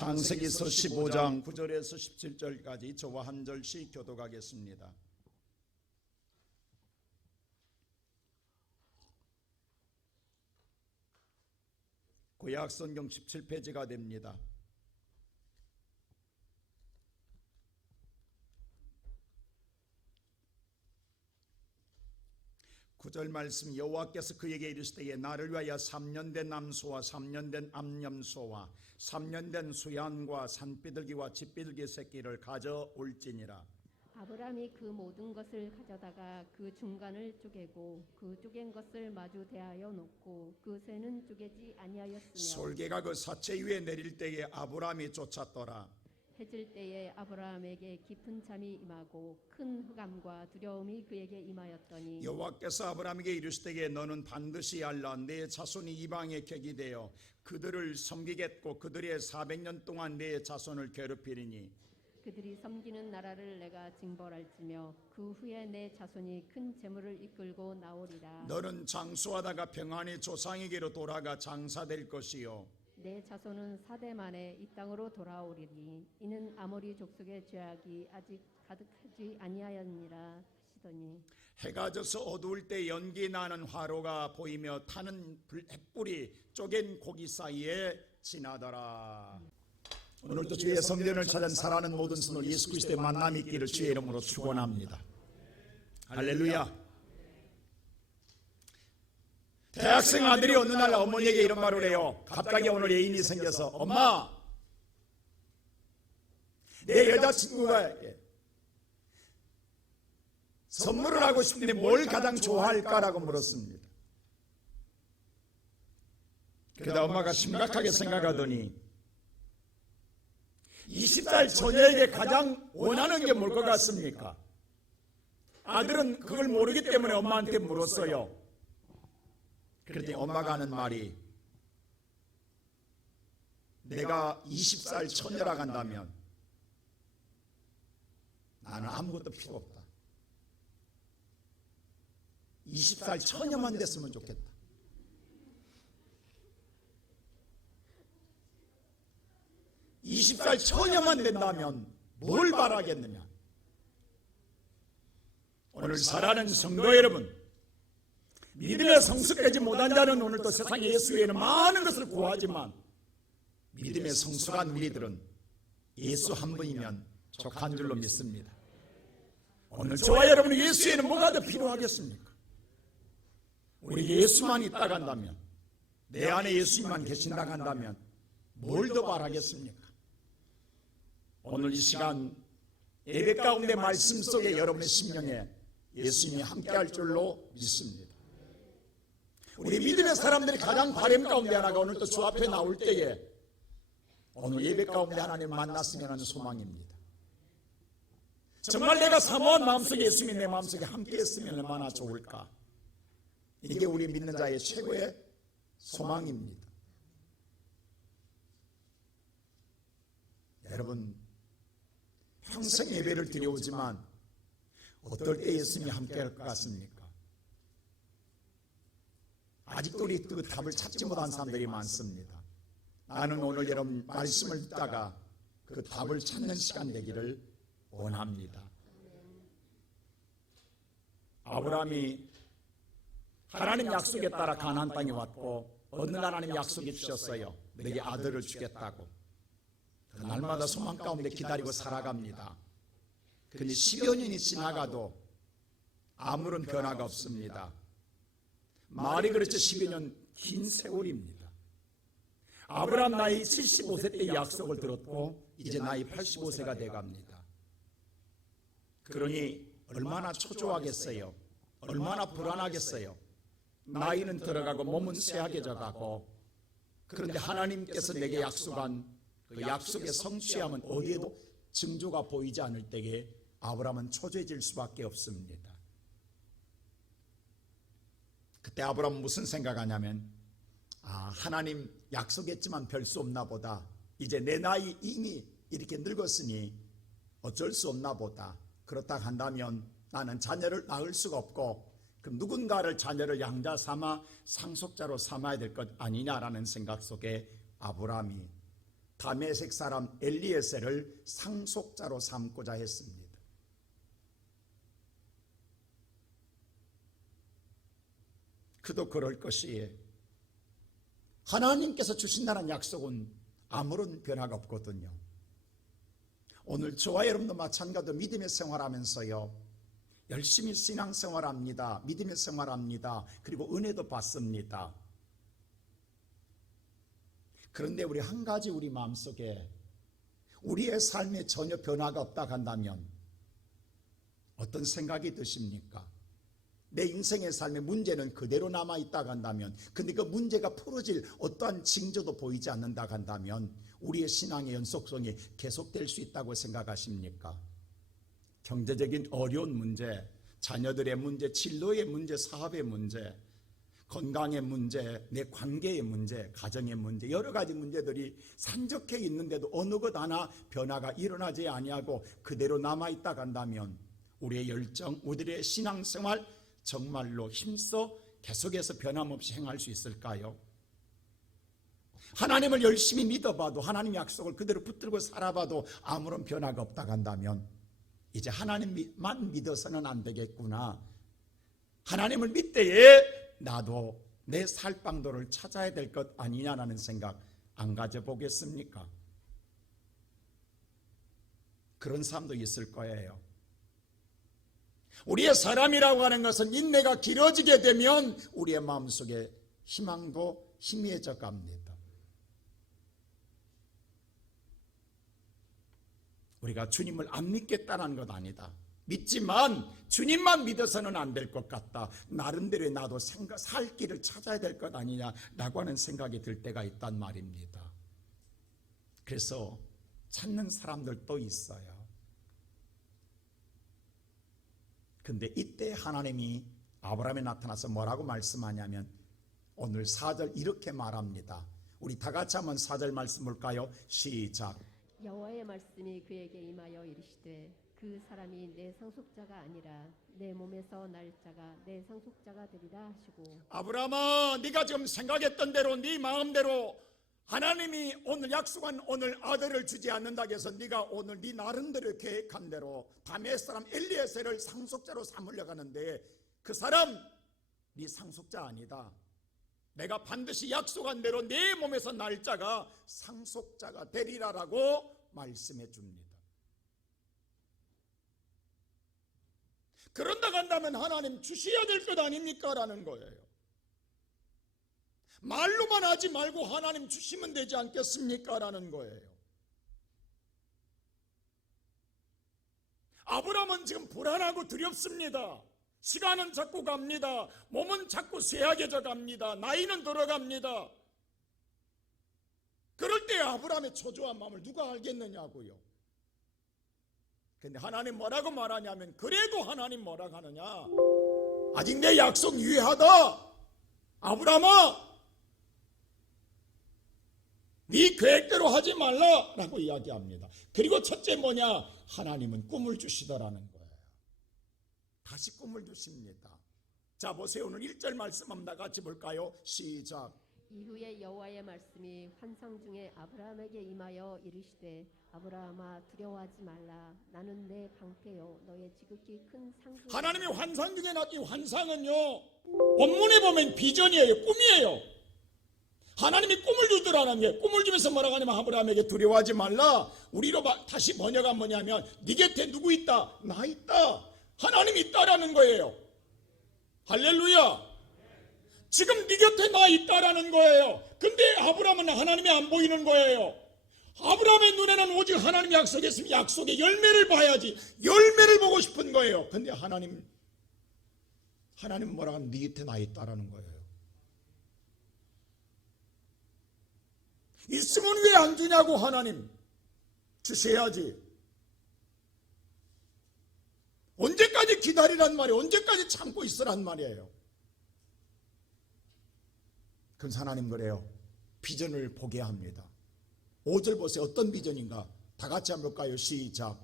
창세기서 15장 9절에서 17절까지 저와 한 절씩 교독하겠습니다. 구약성경 17페이지가 됩니다. 구절 말씀. 여호와께서 그에게 이르시되 나를 위하여 3년 된 암소와 3년 된 암염소와 3년 된 수양과 산비둘기와 집비둘기 새끼를 가져올지니라. 아브라함이 그 모든 것을 가져다가 그 중간을 쪼개고 그 쪼갠 것을 마주 대하여 놓고 그 새는 쪼개지 아니하였으며 솔개가 그 사체 위에 내릴 때에 아브라함이 쫓았더라. 해질 때에 아브라함에게 깊은 잠이 임하고 큰 흑암과 두려움이 그에게 임하였더니 여호와께서 아브라함에게 이르시되 너는 반드시 알라. 내 자손이 이방에 객이 되어 그들을 섬기겠고 그들의 400년 동안 내 자손을 괴롭히리니 그들이 섬기는 나라를 내가 징벌할지며 그 후에 내 자손이 큰 재물을 이끌고 나오리라. 너는 장수하다가 평안히 조상에게로 돌아가 장사될 것이요 내 자손은 4대 만에 이 땅으로 돌아오리니 이는 아모리 족속의 죄악이 아직 가득하지 아니하였느니라 하시더니 해가 져서 어두울 때 연기 나는 화로가 보이며 타는 햇불이 쪼갠 고기 사이에 지나더라. 오늘도 주의 성전을 찾은 사랑하는 모든 성도들 예수 그리스도의 만남이 있기를 주의 이름으로 축원합니다. 할렐루야. 대학생 아들이 어느 날 어머니에게 이런 말을 해요. 갑자기 오늘 애인이 생겨서 엄마, 내 여자친구가 선물을 하고 싶은데 뭘 가장 좋아할까라고 물었습니다. 그러다 엄마가 심각하게 생각하더니 20살 처녀에게 가장 원하는 게 뭘 것 같습니까? 아들은 그걸 모르기 때문에 엄마한테 물었어요. 그랬더니 엄마가 하는 말이 내가 20살 처녀라 간다면 나는 아무것도 필요 없다. 20살 처녀만 됐으면 좋겠다. (20살) 처녀만 된다면 뭘 바라겠느냐. 오늘 사랑하는 성도 여러분, 믿음에 성숙하지 못한 자는 오늘도 세상에 예수 외에는 많은 것을 구하지만 믿음에 성숙한 우리들은 예수 한 분이면 족한 줄로 믿습니다. 오늘 저와 여러분은 예수 외에는 뭐가 더 필요하겠습니까? 우리 예수만 있다 한다면, 내 안에 예수님만 계신다 한다면 뭘 더 바라겠습니까? 오늘 이 시간 예배 가운데 말씀 속에 여러분의 심령에 예수님이 함께할 줄로 믿습니다. 우리 믿음의 사람들이 가장 바람 가운데 하나가 오늘 또 주 앞에 나올 때에 오늘 예배 가운데 하나님 만났으면 하는 소망입니다. 정말 내가 사모한 마음속에 예수님이 내 마음속에 함께했으면 얼마나 좋을까. 이게 우리 믿는 자의 최고의 소망입니다. 여러분, 평생 예배를 드려오지만 어떨 때 예수님이 함께할 것 같습니까? 아직도 우리 그 답을 찾지 못한 사람들이 많습니다. 나는 오늘 여러분 말씀을 듣다가 그 답을 찾는 시간 되기를 원합니다. 아브라함이 하나님 약속에 따라 가나안 땅에 왔고 어느 날 하나님 약속해 주셨어요. 너에게 아들을 주겠다고. 날마다 소망 가운데 기다리고 살아갑니다. 그런데 10여 년이 지나가도 아무런 변화가 없습니다. 말이 그렇죠. 10여 년 긴 세월입니다. 아브라함 나이 75세 때 약속을 들었고 이제 나이 85세가 돼갑니다. 그러니 얼마나 초조하겠어요. 얼마나 불안하겠어요. 나이는 들어가고 몸은 쇠하게져 가고, 그런데 하나님께서 내게 약속한 그 약속의 성취함은 어디에도 징조가 보이지 않을 때에 아브라함은 초조해질 수밖에 없습니다. 그때 아브라함은 무슨 생각하냐면, 하나님 약속했지만 별 수 없나 보다. 이제 내 나이 이미 이렇게 늙었으니 어쩔 수 없나 보다. 그렇다 한다면 나는 자녀를 낳을 수가 없고, 그럼 누군가를 자녀를 양자 삼아 상속자로 삼아야 될 것 아니냐라는 생각 속에 아브라함이 다메섹 사람 엘리에셀을 상속자로 삼고자 했습니다. 그도 그럴 것이에요. 하나님께서 주신다는 약속은 아무런 변화가 없거든요. 오늘 저와 여러분도 마찬가지로 믿음의 생활하면서요, 열심히 신앙생활합니다. 믿음의 생활합니다. 그리고 은혜도 받습니다. 그런데 우리 한 가지 우리 마음속에 우리의 삶에 전혀 변화가 없다 한다면 어떤 생각이 드십니까? 내 인생의 삶의 문제는 그대로 남아있다 한다면, 근데 그 문제가 풀어질 어떠한 징조도 보이지 않는다 한다면 우리의 신앙의 연속성이 계속될 수 있다고 생각하십니까? 경제적인 어려운 문제, 자녀들의 문제, 진로의 문제, 사업의 문제, 건강의 문제, 내 관계의 문제, 가정의 문제, 여러 가지 문제들이 산적해 있는데도 어느 것 하나 변화가 일어나지 아니하고 그대로 남아있다 한다면 우리의 열정, 우리의 신앙생활 정말로 힘써 계속해서 변함없이 행할 수 있을까요? 하나님을 열심히 믿어봐도, 하나님 약속을 그대로 붙들고 살아봐도 아무런 변화가 없다 한다면 이제 하나님만 믿어서는 안 되겠구나. 하나님을 믿때에 나도 내 살방도를 찾아야 될 것 아니냐라는 생각 안 가져보겠습니까? 그런 사람도 있을 거예요. 우리의 사람이라고 하는 것은 인내가 길어지게 되면 우리의 마음속에 희망도 희미해져 갑니다. 우리가 주님을 안 믿겠다는 것 아니다. 믿지만 주님만 믿어서는 안 될 것 같다. 나름대로 나도 살 길을 찾아야 될 것 아니냐라고 하는 생각이 들 때가 있단 말입니다. 그래서 찾는 사람들도 있어요. 근데 이때 하나님이 아브라함에 나타나서 뭐라고 말씀하냐면 오늘 4절 이렇게 말합니다. 우리 다 같이 한번 4절 말씀 볼까요? 시작. 여호와의 말씀이 그에게 임하여 이르시되 그 사람이 내 상속자가 아니라 내 몸에서 날 자가 내 상속자가 되리라 하시고, 아브라함아, 네가 지금 생각했던 대로 네 마음대로 하나님이 오늘 약속한 오늘 아들을 주지 않는다고 해서 네가 오늘 네 나름대로 계획한 대로 다메섹 사람 엘리에셀을 상속자로 삼으려고 하는데 그 사람 네 상속자 아니다. 내가 반드시 약속한 대로 네 몸에서 날짜가 상속자가 되리라라고 말씀해 줍니다. 그런다 간다면 하나님 주셔야 될 것 아닙니까? 라는 거예요. 말로만 하지 말고 하나님 주시면 되지 않겠습니까? 라는 거예요. 아브라함은 지금 불안하고 두렵습니다. 시간은 자꾸 갑니다. 몸은 자꾸 쇠약해져 갑니다. 나이는 들어갑니다. 그럴 때 아브라함의 초조한 마음을 누가 알겠느냐고요. 근데 하나님 뭐라고 말하냐면, 그래도 하나님 뭐라고 하느냐, 아직 내 약속 유효하다. 아브라함아, 네 계획대로 하지 말라라고 이야기합니다. 그리고 첫째 뭐냐, 하나님은 꿈을 주시더라는 거예요. 다시 꿈을 주십니다. 자 보세요. 오늘 1절 말씀 한번 다 같이 볼까요? 시작. 이후에 여호와의 말씀이 환상 중에 아브라함에게 임하여 이르시되 아브라함아 두려워하지 말라. 나는 내 방패요 너의 지극히 큰 상주. 하나님이 환상 중에 나타낸 환상은요, 본문에 보면 비전이에요. 꿈이에요. 하나님이 꿈을 주더라는 게, 꿈을 주면서 뭐라고 하냐면 아브라함에게 두려워하지 말라. 우리로 다시 번역한 뭐냐면 네 곁에 누구 있다? 나 있다. 하나님이 있다라는 거예요. 할렐루야. 지금 네 곁에 나 있다라는 거예요. 근데 아브라함은 하나님이 안 보이는 거예요. 아브라함의 눈에는 오직 하나님이 약속했으면 약속의 열매를 봐야지, 열매를 보고 싶은 거예요. 근데 하나님은 뭐라고 하면 네 곁에 나 있다라는 거예요. 있으면 왜 안 주냐고. 하나님 주셔야지. 언제까지 기다리란 말이에요. 언제까지 참고 있으란 말이에요. 그래서 하나님 그래요. 비전을 보게 합니다. 5절 보세요. 어떤 비전인가? 다 같이 한번 볼까요? 시작.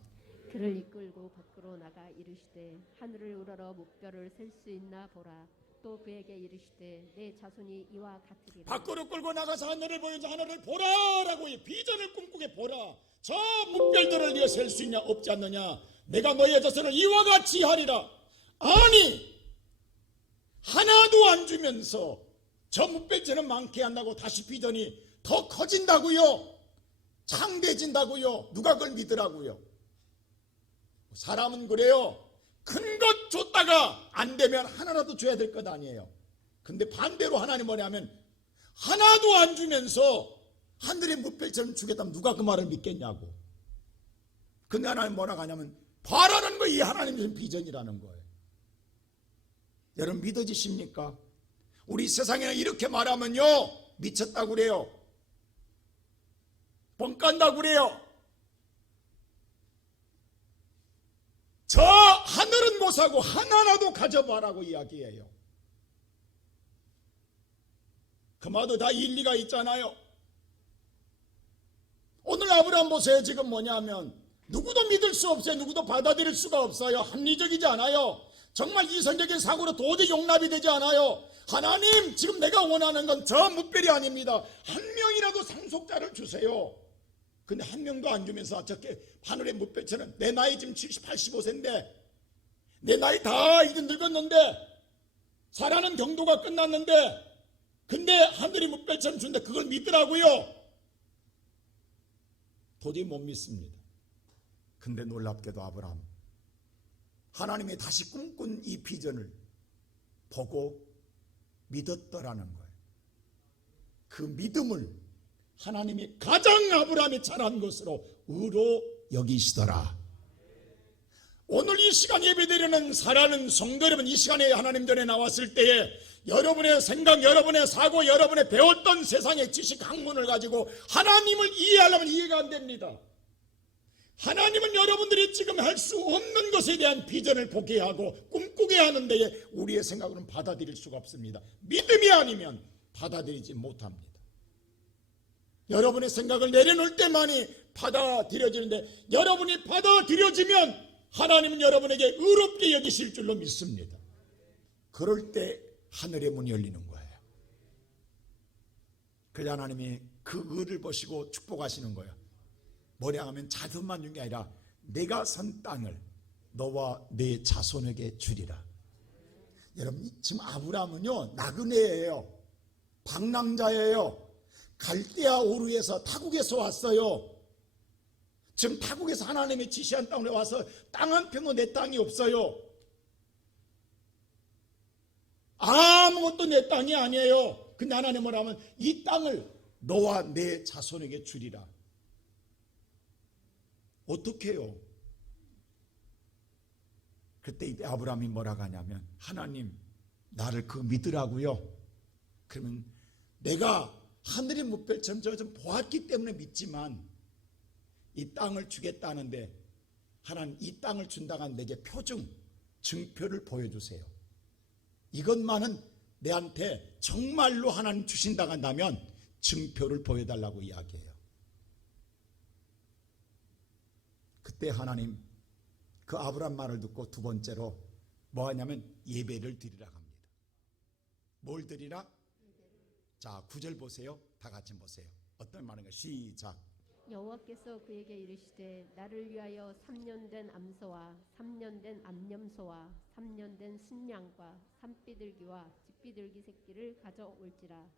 그를 이끌고 밖으로 나가 이르시되 하늘을 우러러 목별을 셀 수 있나 보라. 또 그에게 이르시되 내 자손이 이와 같으리라. 밖으로 끌고 나가서 하늘을 보여줘. 하늘을 보라라고 이 비전을 꿈꾸게 보라. 저 뭇별들을 네가 셀 수 있냐? 없지 않느냐? 내가 너의 자손을 이와 같이 하리라. 아니 하나도 안 주면서 저 뭇별처럼 많게 한다고 다시 비전이 더 커진다고요? 창대해진다고요? 누가 그걸 믿으라고요? 사람은 그래요. 큰 것 줬다가 안 되면 하나라도 줘야 될 것 아니에요. 근데 반대로 하나님 뭐냐면 하나도 안 주면서 하늘의 뭇별처럼 주겠다면 누가 그 말을 믿겠냐고. 근데 하나님 뭐라고 하냐면 바라는 거 이 하나님의 비전이라는 거예요. 여러분 믿어지십니까? 우리 세상에는 이렇게 말하면요 미쳤다고 그래요. 뻥 깐다고 그래요. 저 하늘은 못 사고 하나라도 가져봐라고 이야기해요. 그 말도 다 일리가 있잖아요. 오늘 아브라함 보세요. 지금 뭐냐면 누구도 믿을 수 없어요. 누구도 받아들일 수가 없어요. 합리적이지 않아요. 정말 이성적인 사고로 도저히 용납이 되지 않아요. 하나님 지금 내가 원하는 건 저 뭇별이 아닙니다. 한 명이라도 상속자를 주세요. 근데 한 명도 안 주면서 저렇게 하늘의 뭇별처럼 내 나이 지금 70, 85세인데 내 나이 다 이제 늙었는데 살아는 경도가 끝났는데 근데 하늘의 뭇별처럼 준다. 그걸 믿더라고요. 도저히 못 믿습니다. 근데 놀랍게도 아브라함 하나님이 다시 꿈꾼 이 비전을 보고 믿었더라는 거예요. 그 믿음을 하나님이 가장 아브라함이 잘한 것으로 의로 여기시더라. 오늘 이 시간 예배드리는 사랑하는 성도 여러분, 이 시간에 하나님 전에 나왔을 때에 여러분의 생각, 여러분의 사고, 여러분의 배웠던 세상의 지식 학문을 가지고 하나님을 이해하려면 이해가 안 됩니다. 하나님은 여러분들이 지금 할 수 없는 것에 대한 비전을 보게 하고 꿈꾸게 하는 데에 우리의 생각으로는 받아들일 수가 없습니다. 믿음이 아니면 받아들이지 못합니다. 여러분의 생각을 내려놓을 때만이 받아들여지는데 여러분이 받아들여지면 하나님은 여러분에게 의롭게 여기실 줄로 믿습니다. 그럴 때 하늘의 문이 열리는 거예요. 그래서 하나님이 그 의를 보시고 축복하시는 거예요. 뭐냐 하면 자손만 준 게 아니라 내가 선 땅을 너와 내 자손에게 주리라. 여러분 지금 아브라함은요 나그네예요. 방랑자예요. 갈대아 오르에서 타국에서 왔어요. 지금 타국에서 하나님이 지시한 땅에 와서 땅 한 평도 내 땅이 없어요. 아무것도 내 땅이 아니에요. 근데 하나님 뭐라면 이 땅을 너와 내 자손에게 주리라. 어떻게 해요? 그때 아브라함이 뭐라고 하냐면 하나님 나를 그 믿으라고요. 그러면 내가 하늘의 뭇별처럼 저 좀 보았기 때문에 믿지만 이 땅을 주겠다는데 하나님 이 땅을 준다고 하는 내게 표징, 증표를 보여주세요. 이것만은 내한테 정말로 하나님 주신다고 한다면 증표를 보여달라고 이야기해요. 그때 하나님 그 아브라함 말을 듣고 두 번째로 뭐 하냐면 예배를 드리라고 합니다. 뭘 드리라? 자 9절 보세요. 다 같이 보세요. 어떤 말인가? 시작. 여호와께서 그에게 이르시되 나를 위하여 3년 된 암소와 3년 된 암염소와 3년 된 순양과 산비둘기와 집비둘기 새끼를 가져올지라.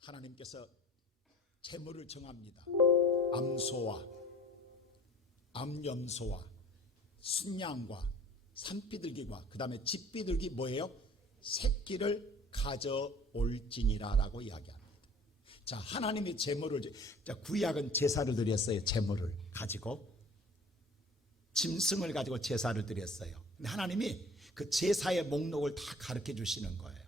하나님께서 제물을 정합니다. 암소와 암염소와 순양과 산비둘기와 그 다음에 집비둘기 뭐예요? 새끼를 가져올지니라라고 이야기합니다. 자 하나님이 제물을 자 구약은 제사를 드렸어요. 제물을 가지고 짐승을 가지고 제사를 드렸어요. 근데 하나님이 그 제사의 목록을 다 가르쳐 주시는 거예요.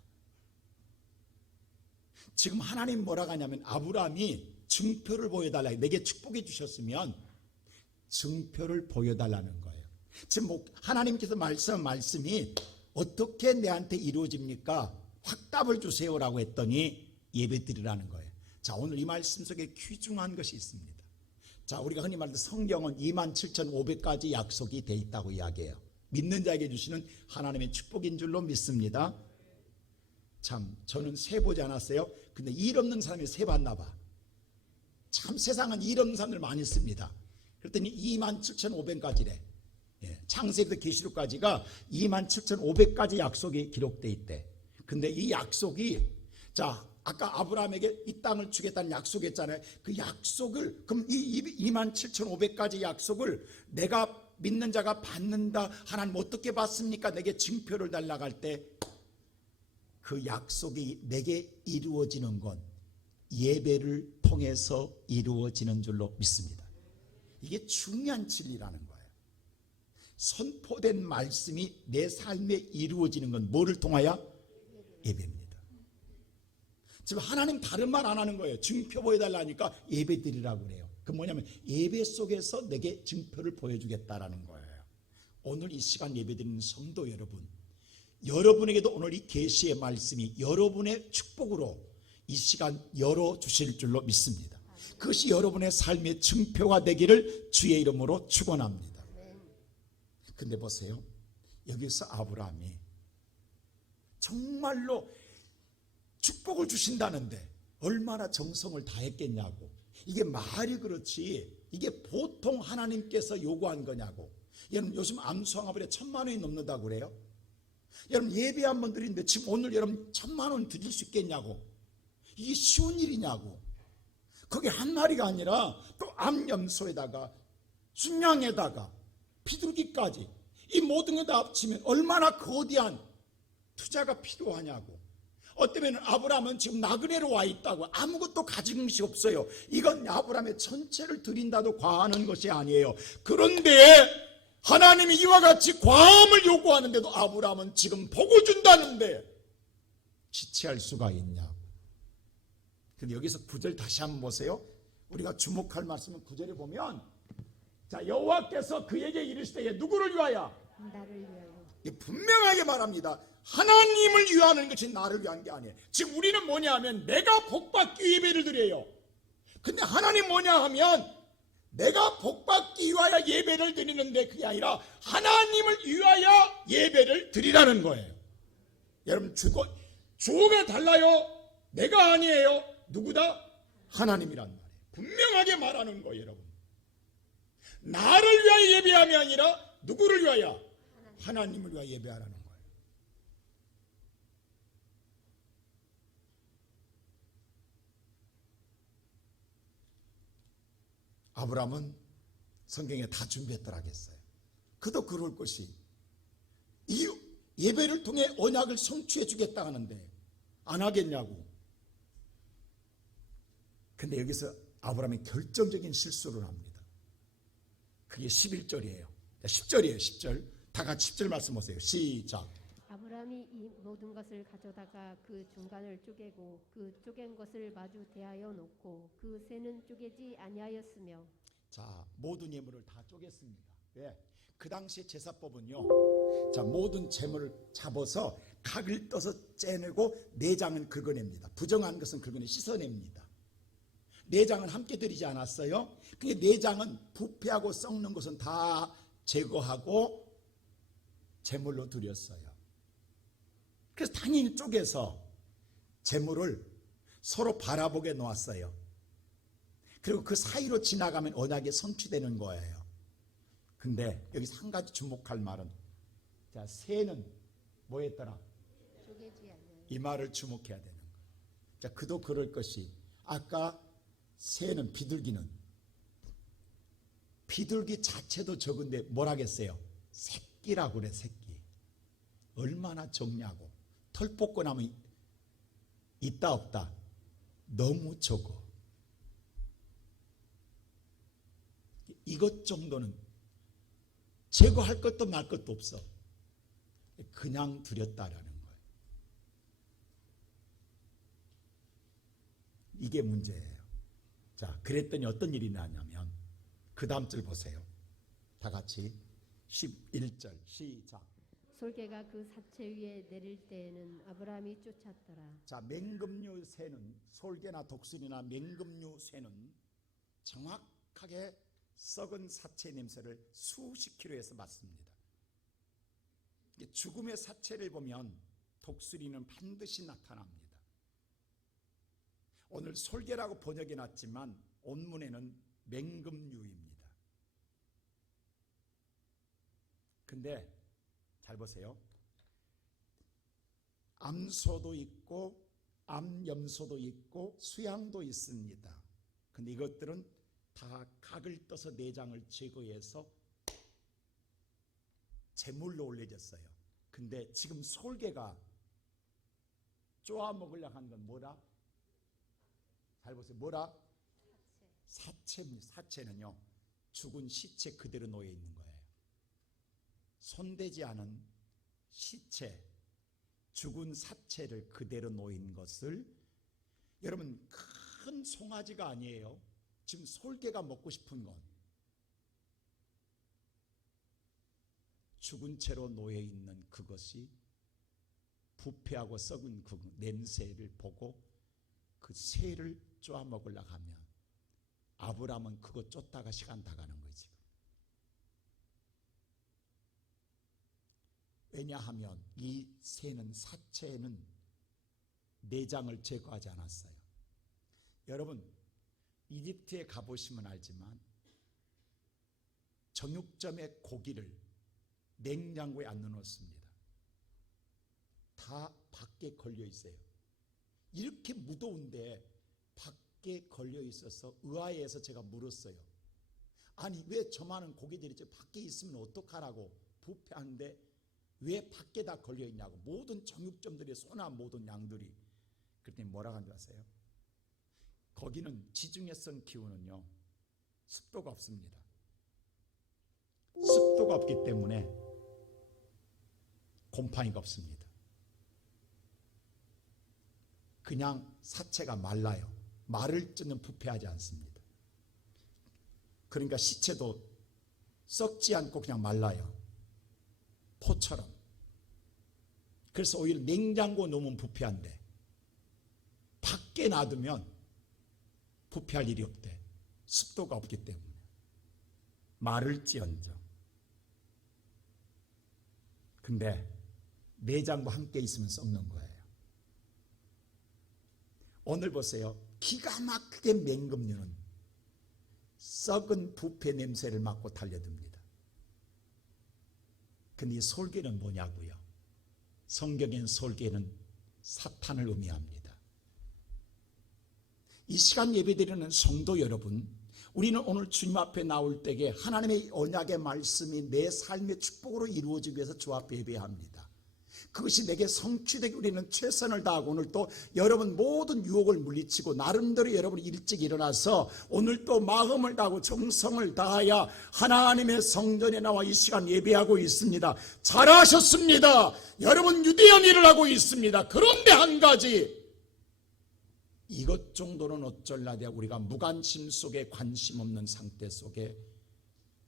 지금 하나님 뭐라고 하냐면 아브라함이 증표를 보여달라. 내게 축복해 주셨으면 증표를 보여달라는 거예요. 지금 하나님께서 말씀이 어떻게 내한테 이루어집니까? 확답을 주세요라고 했더니 예배드리라는 거예요. 자 오늘 이 말씀 속에 귀중한 것이 있습니다. 자 우리가 흔히 말하는 성경은 27,500가지 약속이 돼 있다고 이야기해요. 믿는 자에게 주시는 하나님의 축복인 줄로 믿습니다. 참 저는 세 보지 않았어요. 근데 일 없는 사람이 세 봤나 봐. 참 세상은 일 없는 사람들 많이 씁니다. 그랬더니 27,500가지래. 창세기부터 계시록까지가 27,500가지 약속이 기록돼 있대. 근데 이 약속이, 자 아까 아브라함에게 이 땅을 주겠다는 약속했잖아요. 그 약속을, 그럼 이 27,500가지 약속을 내가 믿는 자가 받는다. 하나님 어떻게 받습니까? 내게 증표를 달라고 할 때 그 약속이 내게 이루어지는 건 예배를 통해서 이루어지는 줄로 믿습니다. 이게 중요한 진리라는 거예요. 선포된 말씀이 내 삶에 이루어지는 건 뭐를 통하여? 예배입니다. 지금 하나님 다른 말 안 하는 거예요. 증표 보여달라니까 예배 드리라고 그래요. 그 뭐냐면 예배 속에서 내게 증표를 보여주겠다라는 거예요. 오늘 이 시간 예배 드리는 성도 여러분, 여러분에게도 오늘 이 계시의 말씀이 여러분의 축복으로 이 시간 열어주실 줄로 믿습니다. 그것이 여러분의 삶의 증표가 되기를 주의 이름으로 축원합니다. 근데 보세요. 여기서 아브라함이 정말로 축복을 주신다는데 얼마나 정성을 다했겠냐고. 이게 말이 그렇지 이게 보통 하나님께서 요구한 거냐고. 여러분 요즘 암수항아버리에 1,000만 원이 넘는다고 그래요. 여러분 예배 한번 드리는데 지금 오늘 여러분 1,000만 원 드릴 수 있겠냐고. 이게 쉬운 일이냐고. 그게 한 마리가 아니라 또 암염소에다가 순양에다가 비둘기까지 이 모든 거 다 합치면 얼마나 거대한 투자가 필요하냐고. 어쩌면 아브라함은 지금 나그네로 와 있다고 아무것도 가진 것이 없어요. 이건 아브라함의 전체를 드린다도 과하는 것이 아니에요. 그런데 하나님이 이와 같이 과함을 요구하는데도 아브라함은 지금 복을 준다는데 지체할 수가 있냐고. 근데 여기서 9절 다시 한번 보세요. 우리가 주목할 말씀은 9절에 보면, 자 여호와께서 그에게 이르시되 누구를 위하여? 나를 위하여. 분명하게 말합니다. 하나님을 위하는 것이 나를 위한 게 아니에요. 지금 우리는 뭐냐 하면 내가 복받기 위해 예배를 드려요. 근데 하나님 뭐냐 하면 내가 복받기 위하여 예배를 드리는데 그게 아니라 하나님을 위하여 예배를 드리라는 거예요. 여러분 주어가 달라요. 내가 아니에요. 누구다? 하나님이란 말이에요. 분명하게 말하는 거예요. 여러분 나를 위하여 예배함이 아니라 누구를 위하여? 하나님을 위하여 예배하라는 거예요. 아브라함은 성경에 다 준비했더라겠어요. 그도 그럴 것이 이 예배를 통해 언약을 성취해 주겠다 하는데 안 하겠냐고. 근데 여기서 아브라함이 결정적인 실수를 합니다. 그게 11절이에요. 10절이에요. 10절. 다 같이 10절 말씀 보세요. 시작. 아브라함이 이 모든 것을 가져다가 그 중간을 쪼개고 그 쪼갠 것을 마주 대하여 놓고 그 새는 쪼개지 아니하였으며. 자, 모든 예물을 다 쪼갰습니다. 왜? 그 당시 제사법은요, 자 모든 재물을 잡아서 각을 떠서 째내고 내장은 긁어냅니다. 부정한 것은 긁어내 씻어냅니다. 내장은 함께 드리지 않았어요. 그게 내장은 부패하고 썩는 것은 다 제거하고 제물로 드렸어요. 그래서 당연히 쪼개서 제물을 서로 바라보게 놓았어요. 그리고 그 사이로 지나가면 언약이 성취되는 거예요. 근데 여기서 한 가지 주목할 말은, 자 새는 뭐 했더라? 이 말을 주목해야 되는 거예요. 자 그도 그럴 것이, 아까 새는 비둘기 자체도 적은데 뭐라겠어요? 새끼라고 그래. 새끼. 얼마나 적냐고. 털 뽑고 나면 있다 없다? 너무 적어. 이것 정도는 제거할 것도 말 것도 없어. 그냥 드렸다라는 거예요. 이게 문제예요. 자, 그랬더니 어떤 일이 나냐면 그 다음 절 보세요. 다 같이 11절 시작. 솔개가 그 사체 위에 내릴 때에는 아브라함이 쫓았더라. 자, 맹금류 새는, 솔개나 독수리나 맹금류 새는 정확하게 썩은 사체 냄새를 수십 킬로에서 맡습니다. 죽음의 사체를 보면 독수리는 반드시 나타납니다. 오늘 솔개라고 번역해 놨지만 원문에는 맹금류입니다. 근데 잘 보세요. 암소도 있고 암염소도 있고 수양도 있습니다. 근데 이것들은 다 각을 떠서 내장을 제거해서 제물로 올려졌어요. 근데 지금 솔개가 쪼아 먹으려고 하는 건 뭐라? 잘 보세요. 뭐라? 사체입니다. 사체는요, 죽은 시체 그대로 놓여 있는 거예요. 손대지 않은 시체, 죽은 사체를 그대로 놓인 것을, 여러분 큰 송아지가 아니에요. 지금 솔개가 먹고 싶은 건 죽은 채로 놓여 있는 그것이 부패하고 썩은 그 냄새를 보고 그 새를 쪼아 먹으려고 하면 아브라함은 그거 쫓다가 시간 다 가는 거지. 왜냐하면 이 새는, 사체는 내장을 제거하지 않았어요. 여러분 이집트에 가보시면 알지만 정육점의 고기를 냉장고에 안 넣어놓습니다. 다 밖에 걸려 있어요. 이렇게 무더운데 밖에 걸려 있어서 의아해서 제가 물었어요. 아니 왜 저 많은 고기들이 저 밖에 있으면 어떡하라고 부패하는데 왜 밖에 다 걸려 있냐고. 모든 정육점들이 소나 모든 양들이. 그랬더니 뭐라고 하는지 아세요? 거기는 지중해성 기후는요 습도가 없습니다. 습도가 없기 때문에 곰팡이가 없습니다. 그냥 사체가 말라요. 마를 찌는 부패하지 않습니다. 그러니까 시체도 썩지 않고 그냥 말라요. 포처럼. 그래서 오히려 냉장고에 놓으면 부패한데 밖에 놔두면 부패할 일이 없대. 습도가 없기 때문에. 마를지언정. 근데 내장과 함께 있으면 썩는 거예요. 오늘 보세요. 기가 막히게 맹금류는 썩은 부패 냄새를 맡고 달려듭니다. 근데 이 솔개는 뭐냐고요? 성경엔 솔개는 사탄을 의미합니다. 이 시간 예배드리는 성도 여러분, 우리는 오늘 주님 앞에 나올 때에 하나님의 언약의 말씀이 내 삶의 축복으로 이루어지기 위해서 주 앞에 예배합니다. 그것이 내게 성취되기 우리는 최선을 다하고 오늘 또 여러분 모든 유혹을 물리치고 나름대로 여러분 일찍 일어나서 오늘 또 마음을 다하고 정성을 다하여 하나님의 성전에 나와 이 시간 예배하고 있습니다. 잘하셨습니다. 여러분 유대한 일을 하고 있습니다. 그런데 한 가지, 이것 정도는 어쩔라대 우리가 무관심 속에 관심 없는 상태 속에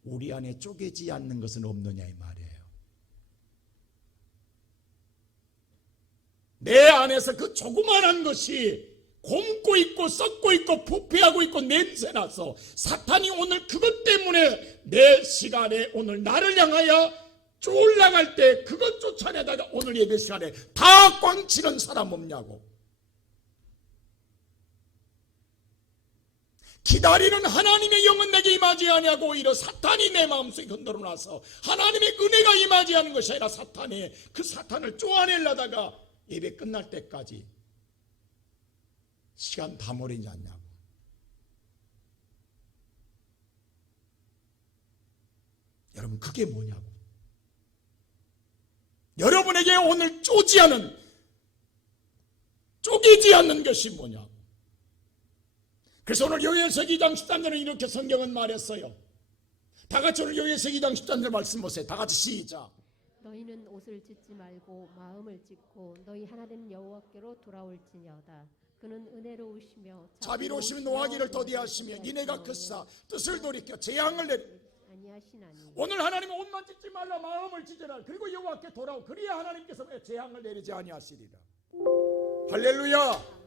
우리 안에 쪼개지 않는 것은 없느냐 이 말이에요. 내 안에서 그 조그만한 것이 곪고 있고 썩고 있고 부패하고 있고 냄새나서 사탄이 오늘 그것 때문에 내 시간에 오늘 나를 향하여 쫄라갈 때 그것 쫓아내다가 오늘 예배 시간에 다 꽝치는 사람 없냐고. 기다리는 하나님의 영은 내게 임하지 아니하고 오히려 사탄이 내 마음속에 건드려놔서 하나님의 은혜가 임하지 않은 것이 아니라 사탄이 그 사탄을 쪼아내려다가 예배 끝날 때까지 시간 다 버리지 않냐고. 여러분 그게 뭐냐고. 여러분에게 오늘 쪼개지 않는 것이 뭐냐고. 그래서 오늘 요엘서 2장 13절은 이렇게 성경은 말했어요. 다 같이 오늘 요엘서 2장 13절 말씀 보세요. 다 같이 시작. 너희는 옷을 찢지 말고 마음을 찢고 너희 하나님 여호와께로 돌아올지니어다. 그는 은혜로우시며 자비로우시며 노하기를 더디하시며 니네가 크사 뜻을 돌이켜 재앙을 내리 아니하시나니. 오늘 하나님은 옷만 찢지 말라 마음을 찢으라. 그리고 여호와께 돌아오. 그리야 하나님께서 재앙을 내리지 아니하시리라. 할렐루야.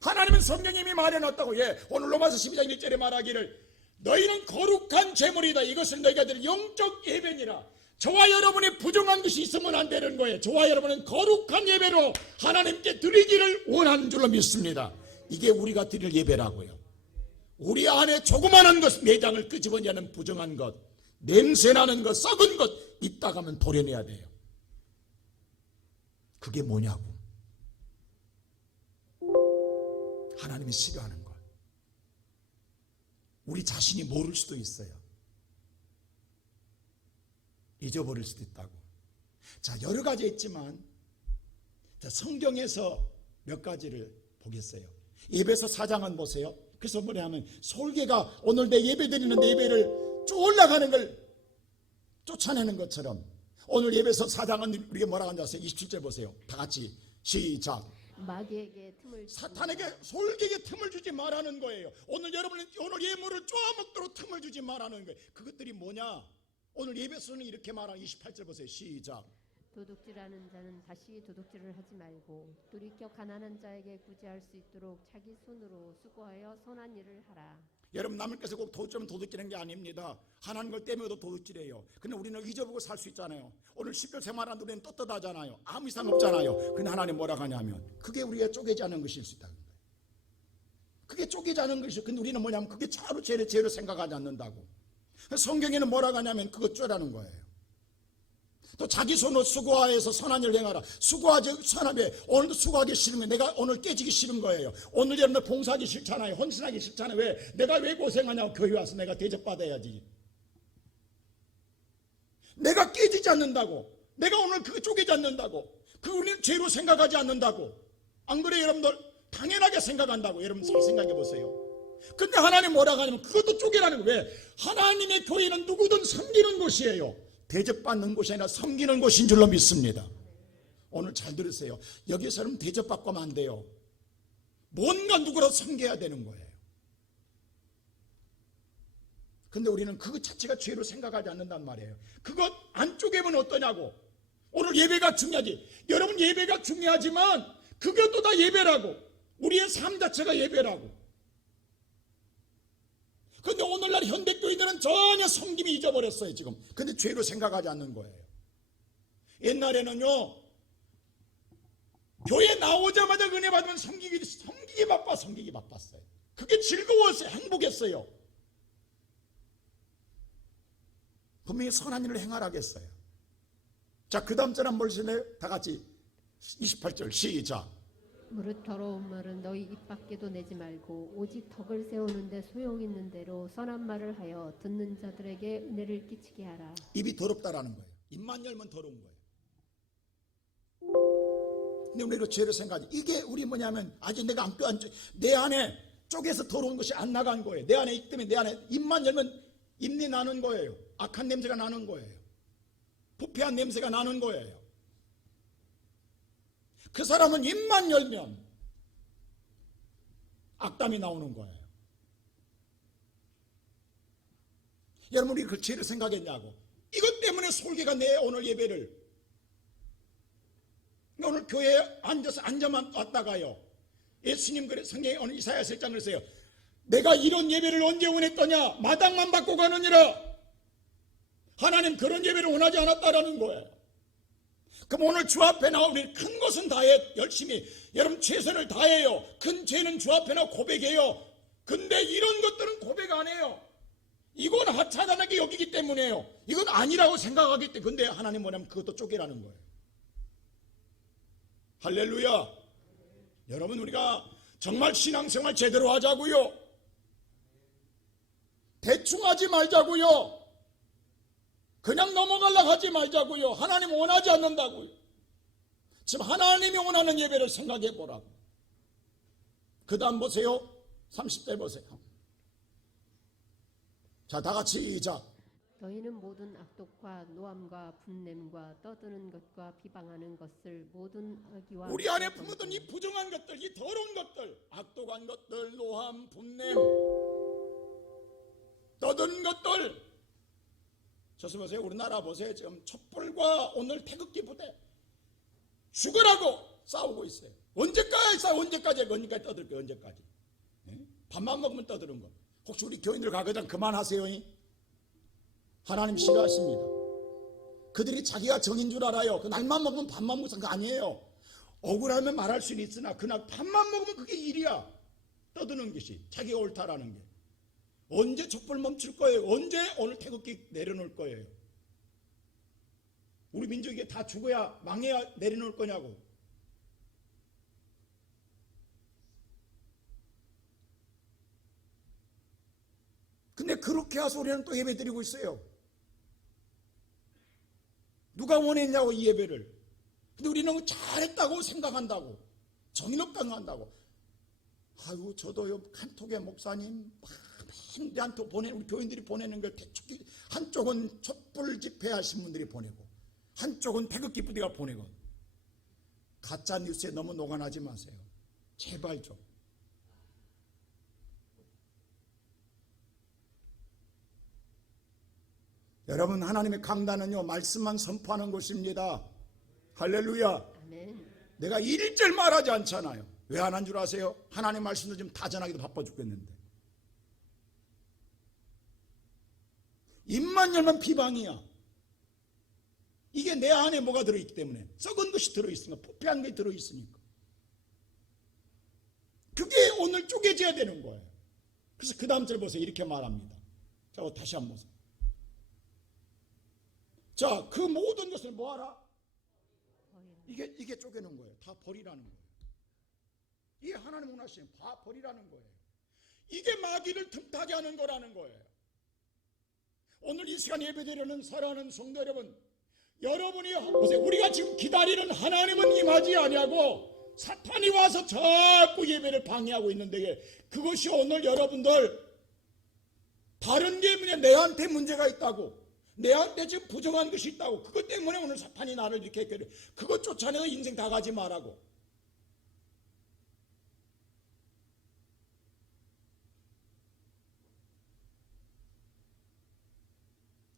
하나님은 성경이 이미 말해놨다고. 오늘 로마서 12장 1절에 말하기를 너희는 거룩한 제물이다. 이것을 너희가 드릴 영적 예배니라. 저와 여러분이 부정한 것이 있으면 안 되는 거예요. 저와 여러분은 거룩한 예배로 하나님께 드리기를 원하는 줄로 믿습니다. 이게 우리가 드릴 예배라고요. 우리 안에 조그마한 것, 내장을 끄집어내는 부정한 것, 냄새나는 것, 썩은 것 있다가 하면 도려내야 돼요. 그게 뭐냐고. 하나님이 싫어하는 것. 우리 자신이 모를 수도 있어요. 잊어버릴 수도 있다고. 자, 여러 가지 있지만 자, 성경에서 몇 가지를 보겠어요. 에베소 4장은 보세요. 그래서 뭐냐면 솔개가 오늘 내 예배 드리는데 예배를 쭉 올라가는 걸 쫓아내는 것처럼 오늘 에베소 4장은 우리가 뭐라고 하는지 아세요? 27절 보세요. 다 같이 시작. 마귀에게 틈을 사탄에게 솔개에게 틈을 주지 말라는 거예요. 오늘 여러분은 오늘 예물을 쪼아먹도록 틈을 주지 말라는 거예요. 그것들이 뭐냐? 오늘 예배서는 이렇게 말하는 28절 보세요. 시작. 도둑질하는 자는 다시 도둑질을 하지 말고 돌이켜 가난한 자에게 구제할 수 있도록 자기 손으로 수고하여 선한 일을 하라. 여러분 남들께서 꼭 도둑질하는 게 아닙니다. 하나님 걸 때문에도 도둑질해요. 근데 우리는 잊어보고 살 수 있잖아요. 오늘 10별 생활하는 우리는 떳떳하잖아요. 아무 이상 없잖아요. 근데 하나님 뭐라고 하냐면 그게 우리가 쪼개지 않은 것일 수 있다는 거예요. 그게 쪼개지 않은 것이죠. 근데 우리는 뭐냐면 그게 차로 죄로 생각하지 않는다고. 성경에는 뭐라고 하냐면 그것 쪼라는 거예요. 또 자기 손으로 수고하여서 선한 일을 행하라. 수고하지 선하게 오늘도 수고하기 싫은 거예요. 내가 오늘 깨지기 싫은 거예요. 오늘 여러분들 봉사하기 싫잖아요. 헌신하기 싫잖아요. 왜? 내가 왜 고생하냐고. 교회 와서 내가 대접받아야지. 내가 깨지지 않는다고. 내가 오늘 그거 쪼개지 않는다고. 그 우리는 죄로 생각하지 않는다고. 안 그래요 여러분들? 당연하게 생각한다고. 여러분 잘 생각해 보세요. 근데 하나님 뭐라고 하냐면 그것도 쪼개라는 거예요. 왜? 하나님의 교회는 누구든 섬기는 곳이에요. 대접받는 곳이 아니라 섬기는 곳인 줄로 믿습니다. 오늘 잘 들으세요. 여기서는 대접받고 하면 안 돼요. 뭔가 누구라도 섬겨야 되는 거예요. 근데 우리는 그것 자체가 죄로 생각하지 않는단 말이에요. 그것 안 쪼개면 어떠냐고. 오늘 예배가 중요하지. 여러분 예배가 중요하지만 그것도 다 예배라고. 우리의 삶 자체가 예배라고. 근데 오늘날 현대교인들은 전혀 섬김이 잊어버렸어요 지금. 근데 죄로 생각하지 않는 거예요. 옛날에는요 교회 나오자마자 은혜 받으면 섬기기 바빴어요. 그게 즐거웠어요. 행복했어요. 분명히 선한 일을 행하라겠어요. 자, 그 다음 절 한번 보실래요? 다 같이 28절 시작. 무릇 더러운 말은 너희 입 밖에도 내지 말고 오직 덕을 세우는데 소용 있는 대로 선한 말을 하여 듣는 자들에게 은혜를 끼치게 하라. 입이 더럽다라는 거예요. 입만 열면 더러운 거예요. 근데 우리가 죄를 생각하지. 이게 우리 뭐냐면 아직 내가 내 안에 쪼개서 더러운 것이 안 나간 거예요. 내 안에 있기 때문에 내 안에 입만 열면 입이 나는 거예요. 악한 냄새가 나는 거예요. 부패한 냄새가 나는 거예요. 그 사람은 입만 열면 악담이 나오는 거예요. 여러분 우리 그 죄를 생각했냐고. 이것 때문에 솔개가 내 오늘 예배를 오늘 교회에 앉아만 왔다가요. 예수님 그래 성경에 오늘 이사야서 1장 그랬어요. 내가 이런 예배를 언제 원했더냐. 마당만 받고 가느니라. 하나님 그런 예배를 원하지 않았다라는 거예요. 그럼 오늘 주 앞에 나와 우리 큰 것은 다해 열심히 여러분 최선을 다해요. 큰 죄는 주 앞에 나와 고백해요. 근데 이런 것들은 고백 안 해요. 이건 하찮게 여기기 때문에요. 이건 아니라고 생각하기 때문에. 근데 하나님 뭐냐면 그것도 쪼개라는 거예요. 할렐루야. 여러분 우리가 정말 신앙생활 제대로 하자고요. 대충 하지 말자고요. 그냥 넘어가려고 하지 말자고요. 하나님 원하지 않는다고요. 지금 하나님이 원하는 예배를 생각해 보라고. 그 다음 보세요. 30절 보세요. 자, 다 같이 시작. 너희는 모든 악독과 노함과 분냄과 떠드는 것과 비방하는 것을 모든 악의와 우리 안에 품어둔 이 부정한 것들, 이 더러운 것들, 악독한 것들, 노함, 분냄, 떠드는 것들. 저서 보세요. 우리나라 보세요. 지금 촛불과 오늘 태극기 부대 죽으라고 싸우고 있어요. 언제까지 떠들 거예요. 언제까지? 밥만 먹으면 떠드는 거. 혹시 우리 교인들 가거든 그만하세요. 하나님 싫어하십니다. 그들이 자기가 정인 줄 알아요. 그 날만 먹으면 밥만 먹는 거 아니에요. 억울하면 말할 수는 있으나 그날 밥만 먹으면 그게 일이야. 떠드는 것이 자기가 옳다라는 게. 언제 촛불 멈출 거예요? 언제 오늘 태극기 내려놓을 거예요? 우리 민족이 다 죽어야 망해야 내려놓을 거냐고. 근데 그렇게 해서 우리는 또 예배 드리고 있어요. 누가 원했냐고 이 예배를. 근데 우리는 잘했다고 생각한다고. 정의롭다고 한다고. 아유 저도요 한톡의 목사님 우리한테 보내 우리 교인들이 보내는 걸 한쪽은 촛불 집회 하신 분들이 보내고 한쪽은 태극기 부대가 보내고. 가짜 뉴스에 너무 녹아나지 마세요. 제발 좀. 여러분 하나님의 강단은요 말씀만 선포하는 것입니다. 할렐루야. 아멘. 내가 1절 말하지 않잖아요. 왜 안 한 줄 아세요? 하나님 말씀도 지금 다 전하기도 바빠 죽겠는데. 입만 열면 비방이야. 이게 내 안에 뭐가 들어있기 때문에. 썩은 것이 들어있으니까. 부패한 것이 들어있으니까. 그게 오늘 쪼개져야 되는 거예요. 그래서 그 다음 절 보세요. 이렇게 말합니다. 자, 다시 한번 보세요. 자, 그 모든 것을 뭐하라? 이게 쪼개는 거예요. 다 버리라는 거예요. 이게 하나님 원하시는 다 버리라는 거예요. 이게 마귀를 틈타게 하는 거라는 거예요. 오늘 이 시간 예배드리는 사랑하는 성도 여러분, 여러분이 보세요. 우리가 지금 기다리는 하나님은 임하지 아니하고 사탄이 와서 자꾸 예배를 방해하고 있는데 그것이 오늘 여러분들 다른 게 뭐냐 내한테 문제가 있다고 내한테 지금 부정한 것이 있다고 그것 때문에 오늘 사탄이 나를 이렇게 했거든. 그것 쫓아내서 인생 다 가지 말라고.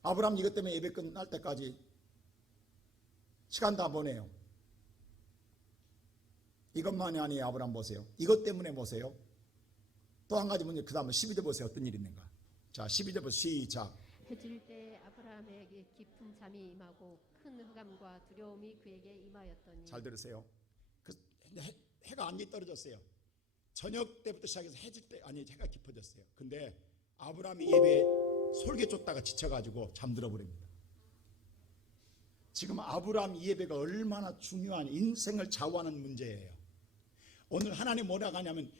아브라함 이것 때문에 예배 끝날 때까지 시간 다 보내요. 이것만이 아니에요. 아브라함 보세요. 이것 때문에 보세요. 또 한 가지 문제 그 다음에 12절 보세요. 어떤 일이 있는가. 자 12절부터 시작. 해질 때 아브라함에게 깊은 잠이 임하고 큰 흑암과 두려움이 그에게 임하였더니. 잘 들으세요. 해가 안개 떨어졌어요. 저녁 때부터 시작해서 해질 때 아니 해가 깊어졌어요. 근데 아브라함이 예배 솔개 쫓다가 지쳐가지고 잠들어 버립니다. 지금 아브라함 이 예배가 얼마나 중요한 인생을 좌우하는 문제예요. 오늘 하나님 뭐라고 하냐면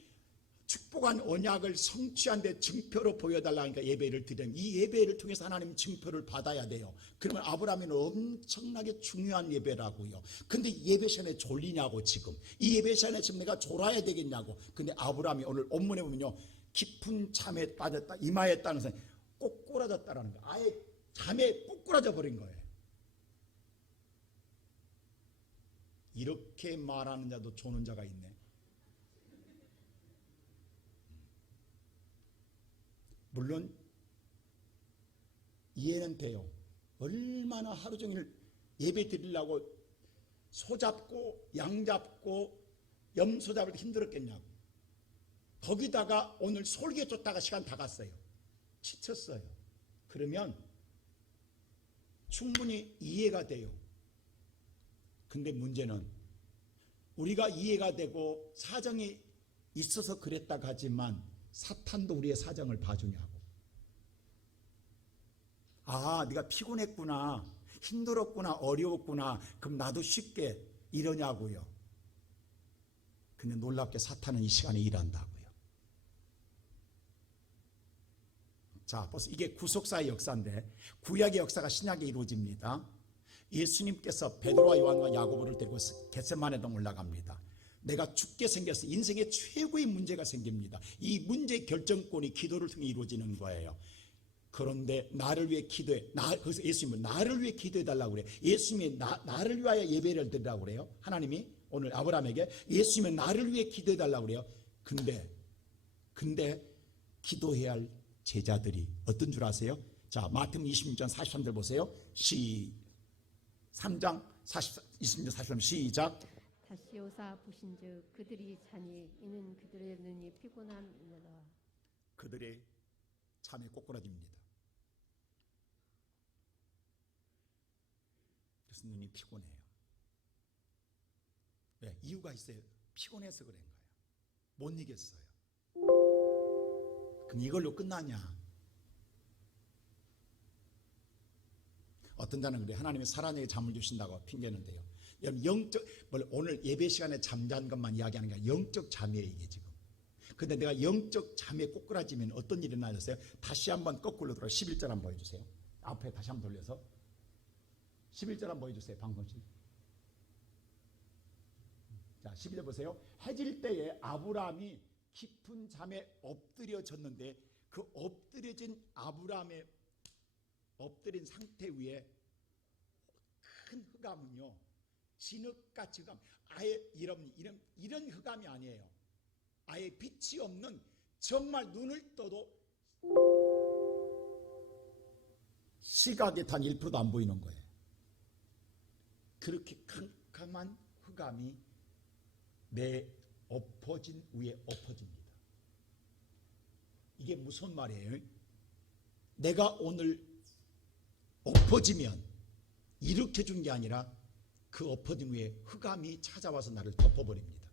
축복한 언약을 성취한 데 증표로 보여달라니까 예배를 드리는 이 예배를 통해서 하나님 증표를 받아야 돼요. 그러면 아브라함은 엄청나게 중요한 예배라고요. 근데 예배 시간에 졸리냐고 지금 이 예배 시간에 지금 내가 졸아야 되겠냐고. 근데 아브라함이 오늘 본문에 보면요 깊은 잠에 빠졌다 이마했다는 것은 꼬꾸라졌다라는 거예요. 아예 잠에 꼬꾸라져 버린 거예요. 이렇게 말하는 자도 조는 자가 있네. 물론 이해는 돼요. 얼마나 하루 종일 예배 드리려고 소 잡고 양 잡고 염소 잡을 때 힘들었겠냐고. 거기다가 오늘 솔개 쫓다가 시간 다 갔어요. 지쳤어요. 그러면 충분히 이해가 돼요. 근데 문제는 우리가 이해가 되고 사정이 있어서 그랬다고 하지만 사탄도 우리의 사정을 봐주냐고. 아, 네가 피곤했구나, 힘들었구나, 어려웠구나. 그럼 나도 쉽게 이러냐고요. 근데 놀랍게 사탄은 이 시간에 일한다고요. 자, 벌써 이게 구속사의 역사인데 구약의 역사가 신약에 이루어집니다. 예수님께서 베드로와 요한과 야고보를 데리고 겟세마네 동 올라갑니다. 내가 죽게 생겼어. 인생의 최고의 문제가 생깁니다. 이 문제의 결정권이 기도를 통해 이루어지는 거예요. 그런데 나를 위해 기도해. 그래서 예수님은 나를 위해 기도해 달라고 그래요. 예수님이 나를 위하여 예배를 드리라고 그래요. 하나님이 오늘 아브라함에게 예수님은 나를 위해 기도해 달라고 그래요. 근데 기도해야 할 제자들이 어떤 줄 아세요? 자, 마태복음 26장 43절 보세요. 3장 26절 43절 시작. 다시 오사 보신즉 그들이 자니 이는 그들의 눈이 피곤함이니라. 그들의 잠에 꼬꾸라집니다. 그래서 눈이 피곤해요. 왜? 이유가 있어요. 피곤해서 그런 거예요. 못 이겼어요. 그럼 이걸로 끝나냐? 어떤 자는 그래, 하나님이 살아내게 잠을 주신다고 핑계는데요. 여러분 오늘 예배 시간에 잠잔 것만 이야기하는 게 아니라 영적 잠이에요, 이게 지금. 근데 내가 영적 잠에 꼬꾸라지면 어떤 일이 나셨어요? 다시 한번 거꾸로 돌아 11절 한번 보여주세요. 앞에 다시 한번 돌려서 11절 한번 보여주세요. 방송실. 자, 12절 보세요. 해질 때에 아브라함이 깊은 잠에 엎드려졌는데 그 엎드려진 아브라함의 엎드린 상태 위에 큰 흑암은요, 진흙같이 흑암, 아예 이런 흑암이 아니에요. 아예 빛이 없는, 정말 눈을 떠도 시각에 단 1%도 안 보이는 거예요. 그렇게 캄캄한 흑암이 내 엎어진 위에 엎어집니다. 이게 무슨 말이에요? 내가 오늘 엎어지면 일으켜 준 게 아니라 그 엎어진 위에 흑암이 찾아와서 나를 덮어버립니다.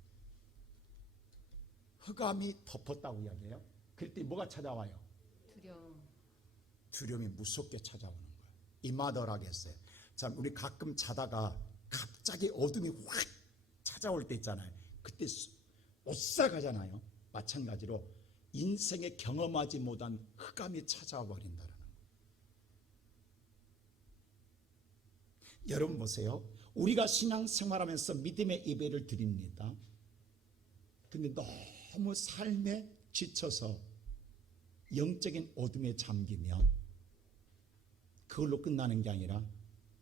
흑암이 덮었다고 이야기해요. 그럴 때 뭐가 찾아와요? 두려움이 무섭게 찾아오는 거예요. 이마더라겠어요. 자, 우리 가끔 자다가 갑자기 어둠이 확 찾아올 때 있잖아요. 그때 오싹하잖아요. 마찬가지로 인생에 경험하지 못한 흑암이 찾아와 버린다는 거예요. 여러분 보세요. 우리가 신앙생활하면서 믿음의 예배를 드립니다. 근데 너무 삶에 지쳐서 영적인 어둠에 잠기면 그걸로 끝나는 게 아니라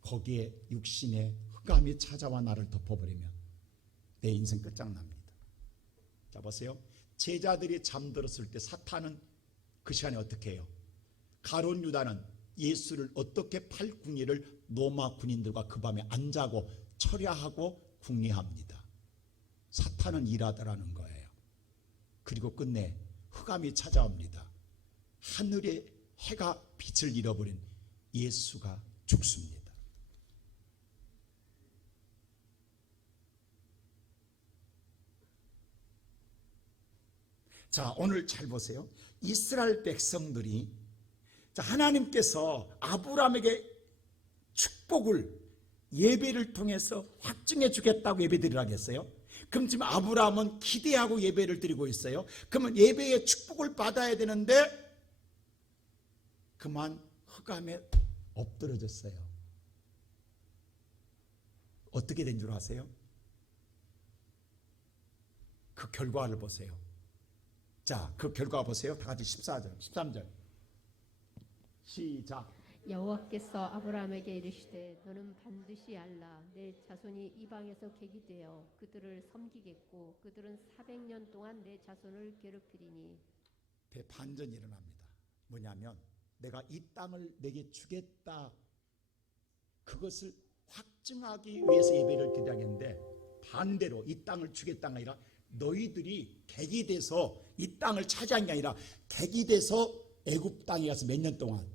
거기에 육신의 흑암이 찾아와 나를 덮어버리면 내 인생 끝장납니다. 자, 보세요. 제자들이 잠들었을 때 사탄은 그 시간에 어떻게 해요? 가룟 유다는 예수를 어떻게 팔궁리를 로마 군인들과 그 밤에 안 자고 철야하고 궁리합니다. 사탄은 일하더라는 거예요. 그리고 끝내 흑암이 찾아옵니다. 하늘의 해가 빛을 잃어버린 예수가 죽습니다. 자, 오늘 잘 보세요. 이스라엘 백성들이, 자, 하나님께서 아브라함에게 축복을 예배를 통해서 확증해 주겠다고 예배드리라고 했어요. 그럼 지금 아브라함은 기대하고 예배를 드리고 있어요. 그러면 예배의 축복을 받아야 되는데 그만 흑암에 엎드러졌어요. 어떻게 된 줄 아세요? 그 결과를 보세요. 자, 그 결과 보세요. 다 같이 14절, 13절. 시작. 여호와께서 아브라함에게 이르시되 너는 반드시 알라 내 자손이 이방에서 객이 되어 그들을 섬기겠고 그들은 400년 동안 내 자손을 괴롭히리니. 대반전이 일어납니다. 뭐냐면 내가 이 땅을 내게 주겠다, 그것을 확증하기 위해서 예배를 드려야겠는데 반대로 이 땅을 주겠다가 아니라 너희들이 객이 돼서 이 땅을 차지한 게 아니라 객이 돼서 애굽 땅에 가서 몇 년 동안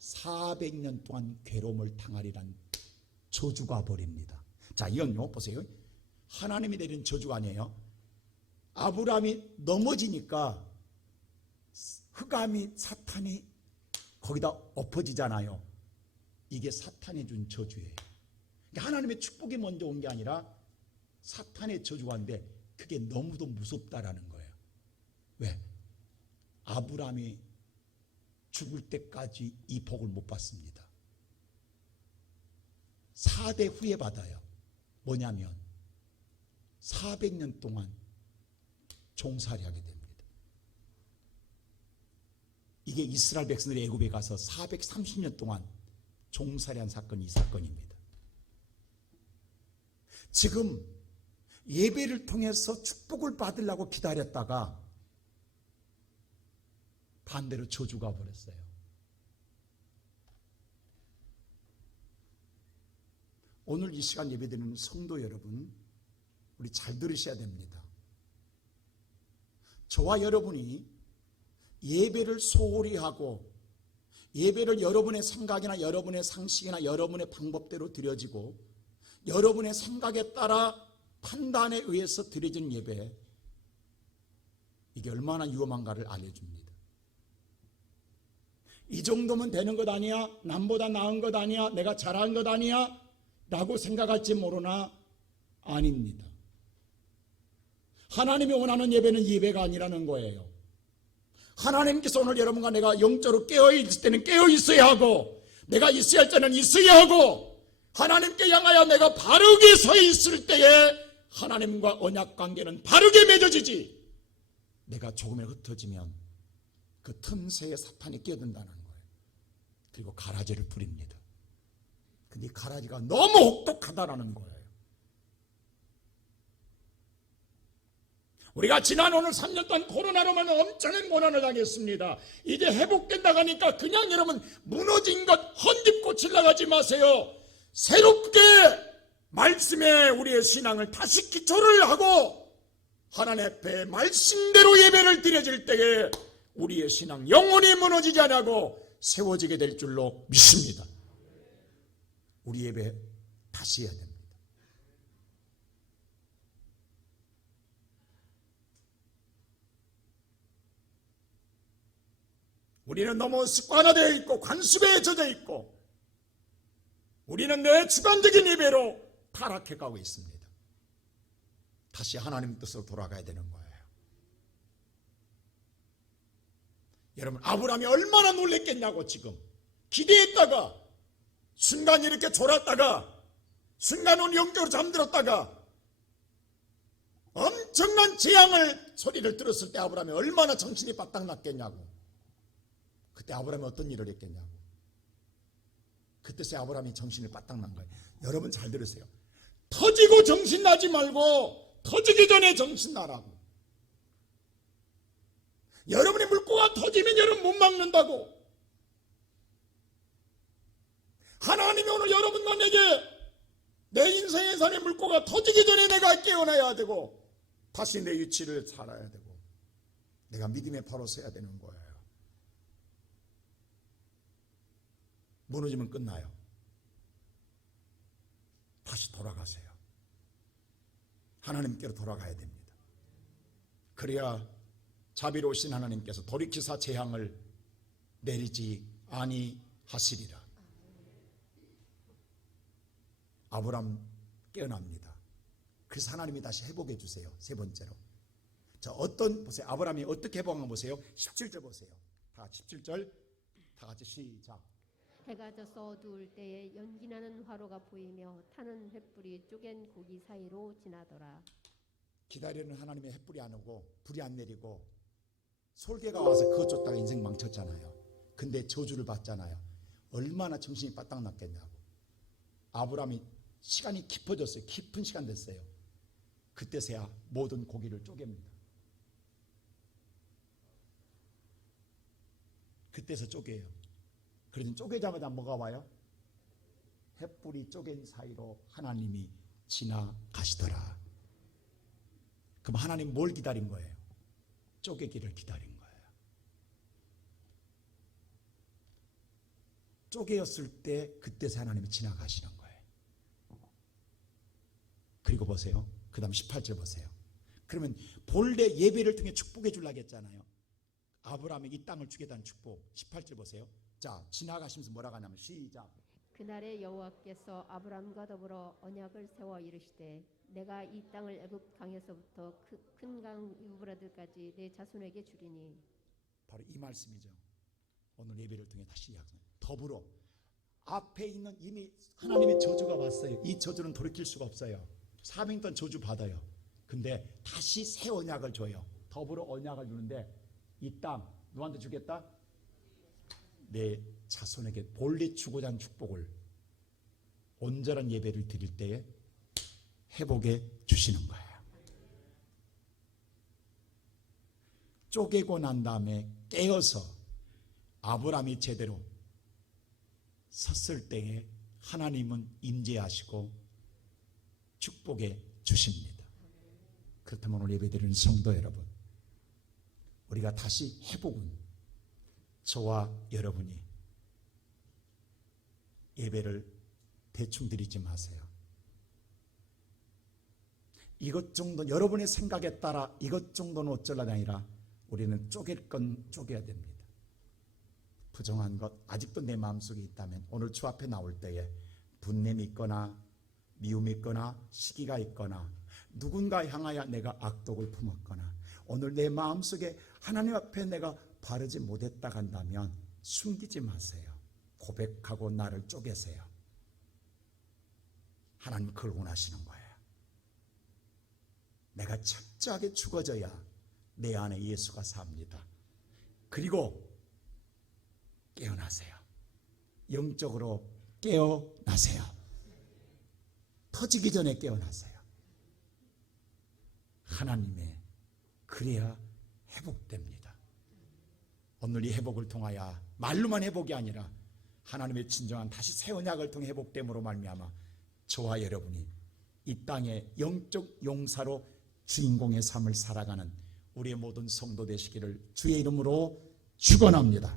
400년 동안 괴로움을 당하리란 저주가 벌입니다. 자, 이건요 보세요. 하나님이 내린 저주가 아니에요. 아브라함이 넘어지니까 흑암이, 사탄이 거기다 엎어지잖아요. 이게 사탄이 준 저주예요. 그러니까 하나님의 축복이 먼저 온 게 아니라 사탄의 저주가 왔는데 그게 너무도 무섭다라는 거예요. 왜? 아브라함이 죽을 때까지 이 복을 못 받습니다. 4대 후에 받아요. 뭐냐면 400년 동안 종살이 하게 됩니다. 이게 이스라엘 백성들이 애굽에 가서 430년 동안 종살이한 사건이 이 사건입니다. 지금 예배를 통해서 축복을 받으려고 기다렸다가 반대로 저주가 버렸어요. 오늘 이 시간 예배드리는 성도 여러분, 우리 잘 들으셔야 됩니다. 저와 여러분이 예배를 소홀히 하고 예배를 여러분의 생각이나 여러분의 상식이나 여러분의 방법대로 드려지고 여러분의 생각에 따라 판단에 의해서 드려진 예배, 이게 얼마나 위험한가를 알려줍니다. 이 정도면 되는 것 아니야? 남보다 나은 것 아니야? 내가 잘한 것 아니야? 라고 생각할지 모르나 아닙니다. 하나님이 원하는 예배는 예배가 아니라는 거예요. 하나님께서 오늘 여러분과 내가 영적으로 깨어있을 때는 깨어있어야 하고, 내가 있어야 할 때는 있어야 하고, 하나님께 향하여 내가 바르게 서 있을 때에 하나님과 언약 관계는 바르게 맺어지지, 내가 조금에 흩어지면 그 틈새에 사탄이 끼어든다는 거예요. 그리고 가라지를 부립니다. 근데 이 가라지가 너무 혹독하다라는 거예요. 우리가 지난 오늘 3년 동안 코로나로만 엄청난 고난을 당했습니다. 이제 회복된다고 하니까 그냥 여러분 무너진 것 헌집 고치려고 하지 마세요. 새롭게 말씀에 우리의 신앙을 다시 기초를 하고 하나님 앞에 말씀대로 예배를 드려질 때에 우리의 신앙 영원히 무너지지 않고 세워지게 될 줄로 믿습니다. 우리 예배 다시 해야 됩니다. 우리는 너무 습관화되어 있고 관습에 젖어 있고 우리는 내 주관적인 예배로 타락해 가고 있습니다. 다시 하나님 뜻으로 돌아가야 되는 거예요. 여러분, 아브라함이 얼마나 놀랬겠냐고. 지금 기대했다가 순간 이렇게 졸았다가 순간은 영적으로 잠들었다가 엄청난 재앙을 소리를 들었을 때 아브라함이 얼마나 정신이 바짝 났겠냐고. 그때 아브라함이 어떤 일을 했겠냐고. 그때서 아브라함이 정신을 바짝 난 거예요. 여러분 잘 들으세요. 터지고 정신 나지 말고 터지기 전에 정신 나라고. 여러분의 물고가 터지면 여러분 못 막는다고. 하나님이 오늘 여러분과 내게 내 인생의 산의 물고가 터지기 전에 내가 깨어나야 되고 다시 내 위치를 살아야 되고 내가 믿음의 바로 서야 되는 거예요. 무너지면 끝나요. 다시 돌아가세요. 하나님께로 돌아가야 됩니다. 그래야 자비로우신 하나님께서 돌이키사 재앙을 내리지 아니하시리라. 아브람 깨어납니다. 그래서 하나님이 다시 회복해 주세요. 세 번째로. 자, 보세요. 아브람이 어떻게 회복한 거 보세요. 17절 보세요. 다 17절 다 같이 시작. 해가 져서 어두울 때에 연기나는 화로가 보이며 타는 횃불이 쪼갠 고기 사이로 지나더라. 기다리는 하나님의 횃불이 안 오고 불이 안 내리고 솔개가 와서 그것 쫓다가 인생 망쳤잖아요. 근데 저주를 받잖아요. 얼마나 정신이 바짝 났겠냐고. 아브람이 시간이 깊어졌어요. 깊은 시간 됐어요. 그때서야 모든 고기를 쪼갭니다. 그때서 쪼개요. 그래서 쪼개자마자 뭐가 와요? 횃불이 쪼갠 사이로 하나님이 지나가시더라. 그럼 하나님 뭘 기다린 거예요? 쪼개기를 기다린 거예요. 쪼개었을 때 그때서 하나님이 지나가시는 거예요. 그리고 보세요. 그 다음 18절 보세요. 그러면 본래 예배를 통해 축복해 주려고 했잖아요. 아브라함에게 이 땅을 주겠다는 축복. 18절 보세요. 자, 지나가시면서 뭐라고 하냐면 시작. 그날에 여호와께서 아브람과 더불어 언약을 세워 이르시되 내가 이 땅을 애굽 강에서부터 큰 강 유브라드까지 내 자손에게 주리니. 바로 이 말씀이죠. 오늘 예배를 통해 다시 이야기합니다. 더불어 앞에 있는 이미 하나님의 저주가 왔어요. 이 저주는 돌이킬 수가 없어요. 400년 동안 저주 받아요. 근데 다시 새 언약을 줘요. 더불어 언약을 주는데 이 땅 누구한테 주겠다? 내 자손에게 본래 주고자 하는 축복을 온전한 예배를 드릴 때에 회복해 주시는 거예요. 쪼개고 난 다음에 깨어서 아브라함이 제대로 섰을 때에 하나님은 임재하시고 축복해 주십니다. 그렇다면 오늘 예배드리는 성도 여러분, 우리가 다시 회복은 저와 여러분이 예배를 대충 드리지 마세요. 이것 정도 여러분의 생각에 따라 이것 정도는 어쩌려다 아니라 우리는 쪼갤 건 쪼개야 됩니다. 부정한 것 아직도 내 마음속에 있다면 오늘 주 앞에 나올 때에 분냄이 있거나 미움이 있거나 시기가 있거나 누군가 향하여 내가 악독을 품었거나 오늘 내 마음속에 하나님 앞에 내가 바르지 못했다 한다면 숨기지 마세요. 고백하고 나를 쪼개세요. 하나님 그걸 원하시는 거예요. 내가 철저하게 죽어져야 내 안에 예수가 삽니다. 그리고 깨어나세요. 영적으로 깨어나세요. 터지기 전에 깨어나세요. 하나님의 그래야 회복됩니다. 오늘 이 회복을 통하여 말로만 회복이 아니라 하나님의 진정한 다시 새 언약을 통해 회복됨으로 말미암아 저와 여러분이 이 땅의 영적 용사로 주인공의 삶을 살아가는 우리의 모든 성도 되시기를 주의 이름으로 축원합니다.